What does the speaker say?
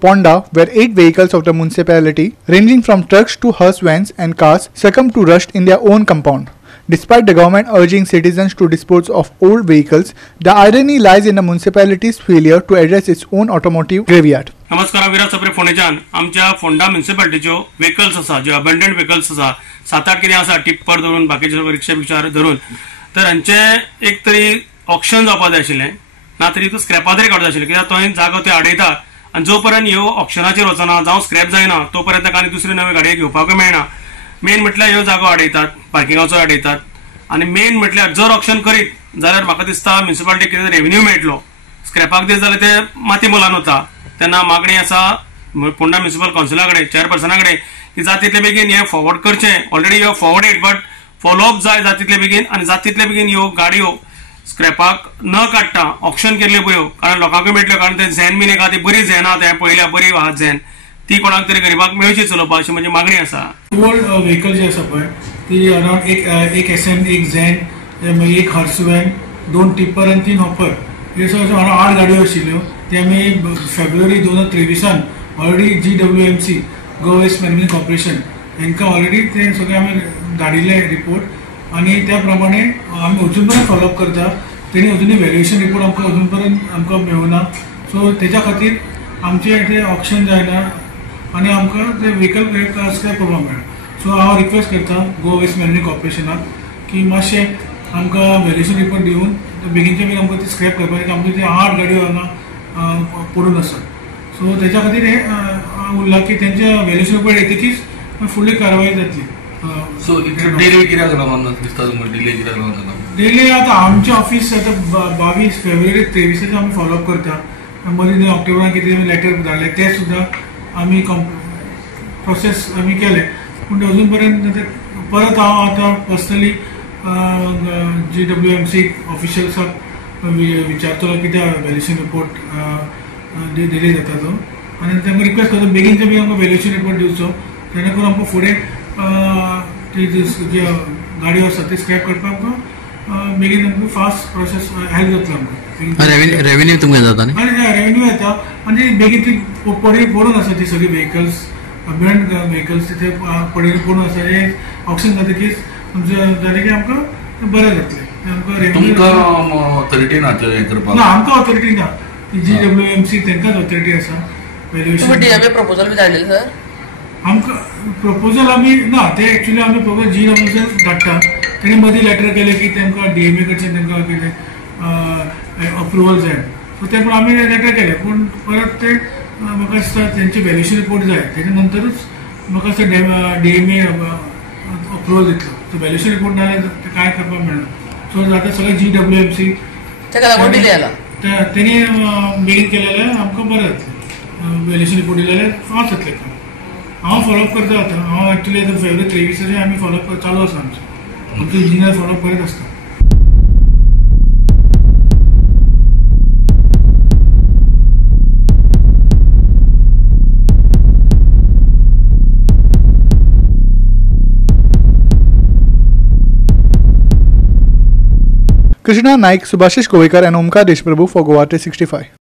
Ponda, where 8 vehicles of the municipality, ranging from trucks to hearse vans and cars, succumbed to rust in their own compound. Despite the government urging citizens to dispose of old vehicles, the irony lies in the municipality's failure to address its own automotive graveyard. नमस्कार, विराज सप्रे फोंडेच्यान आमच्या Phonda म्युनिसिपालिटीच्यो vehicles आसा, ज्यो abundant vehicles आसा, 7-8 कितें आसा, tipper धरून बाकीचे रिक्षा बिक्षा धरून, तर हांचे एक तरी ऑक्शन जावपाक जाय आशिल्लें, ना तरी तो स्क्रॅपार तरी काडूंक जाय आशिल्लें, कित्याक थंय जागो ते आडयता आनी जो पर्यंत ह्यो ऑक्शनाचेर वचना जावं स्क्रॅप जायना तो पर्यंत ताका आनी दुसरे नवे गाडये घेवपाकूय मेळना. मेन म्हटल्यार ह्यो जागो आडयतात, पार्किंगाचो आडयतात आनी मेन म्हटल्यार जर ऑक्शन करीत जाल्यार म्हाका दिसता म्युनिसिपालिटीक कितें रेव्हेन्यू मेळटलो. स्क्रॅपाक दित जाल्यार ते माती मोलान वता. तेन्ना मागणी आसा फोंडा म्युनिसिपल कावन्सिला कडेन, चेअरपर्सना कडेन, की जाता तितले बेगीन हे फॉरवर्ड करचें. ऑलरेडी ह्यो फॉरवर्डेड, बट फॉलोअप जाय जाता तितले बेगीन, आनी जाता तितले बेगीन ह्यो गाडयो स्क्रॅपाक न काडटा ऑक्शन केल्ल्यो बऱ्यो, कारण लोकांकूय मेळटल्यो. कारण ते झॅन बीन एका ती बरी झॅन आहा, ते पळयल्या बरी आहा झॅन, ती कोणाक तरी गरीबाक मेळची चलोवपाक, अशी म्हणजे मागणी आसा. ओल्ड व्हेकल जी आसा पळय ती अराउंड एक एसएम, एक झॅन, एक हॉर्स वॅन, 2 टिप्पर आनी 3 हॉपर, हे सगळ्यो अराउंड 8 गाडयो आशिल्ल्यो. ते आमी फेब्रुवारी 2023 ऑलरेडी GWMC गो वेस्ट मॅनेजमेंट कॉर्पोरेशन हांकां ऑलरेडी ते सगळे आमी धाडिल्ले रिपोर्ट, आनी त्या प्रमाणे आमी अजून पर्यंत फॉलोअप करता. तेणी अजूनय व्हॅल्युएशन रिपोर्ट आमकां अजून पर्यंत आमकां मेळूना. सो तेच्या खातीर आमचे ते ऑक्शन जायना आनी आमकां ते व्हेकल स्क्रॅप करपाक मेळना. सो हांव रिक्वेस्ट करता गो वेस्ट मॅनेजमेंट कॉर्पोरेशनाक की मातशें आमकां व्हॅल्युएशन रिपोर्ट दिवन बेगीनच्या बेगीन आमकां ती स्क्रॅप करपाक, आमकां ते 8 गाडयो हांगा पडून आसात. सो तेच्या खातीर हे उरला की तेंचे व्हॅल्युएशन रिपोर्ट येतकीच फुडली कारवाई जातली. सो डिले कित्याक लागून दिसता तुमकां? डिले कित्याक लागून? डिले आतां आमचे ऑफिस आतां 22 फेब्रुवारी 23 आमी फॉलोअप करता. मदीं ऑक्टोबरान कितें लेटर धाडले ते सुद्दां आमी प्रोसेस आमी केले, पूण अजून पर्यंत परत हांव आतां पर्सनली GWMC ऑफिशियल्साक विचारतलो कित्याक व्हॅल्युएशन रिपोर्ट डिले जाता तो, आनी तांकां रिक्वेस्ट करता बेगीनच्या बेगीन आमकां व्हॅल्युएशन रिपोर्ट दिवचो, जेणे करून आमकां फुडें ज्यो गाडयो आसा ती स्क्रॅप करपाक आमकां बेगीन आमकां फास्ट प्रोसेस हेल्प जातलो आमकां. रेव्हेन्यू तुमकां जाता न्ही? रेव्हेन्यू येता आनी बेगीन ती पडून आसा ती सगळी व्हेकल्स, अबंडंट व्हेकल्स तिथे पडून आसा. हे ऑक्शन जातकीच जालें की आमकां बरें जातलें. ऑथॉरिटी ना हें करपाक? ना, आमकां ऑथॉरिटी ना. GWMC तेंकांच ऑथॉरिटी आसा. व्हॅल्युएशन प्रपोजल बी धाडलेले सर? आमकां प्रपोजल आमी ना, ते एक्चुअली आमी प्रपोजल GWMC धाडटा. तेणी मदीं लेटर केलें की तेंकां DMA कडच्यान तेंकां कितें अप्रुवल जाय. सो ते पूण आमी लेटर केलें, पूण परत ते म्हाका दिसता तेंचे व्हॅल्युएशन रिपोर्ट जाय, तेच्या नंतरूच म्हाका दिसता DMA अप्रुवल दितलो. सो व्हॅल्युएशन रिपोर्ट ना जाल्यार ते कांय करपाक मेळना. सो आतां सगळें GWMC तेणी बेगीन केलें जाल्यार आमकां बरें जातलें. व्हॅल्युएशन रिपोर्ट दिलें जाल्यार फास्ट जातलें काम. हांव फॉलोअप करता आतां. हांव एक्चुअली आतां फेब्रुवारी 23 आमी फॉलोअप चालू आसा आमचें इंजिनियर फॉलोअप करीत आसता. Krishna Naik, Subhashish Govekar and Omkar Deshprabhu for Goa 365.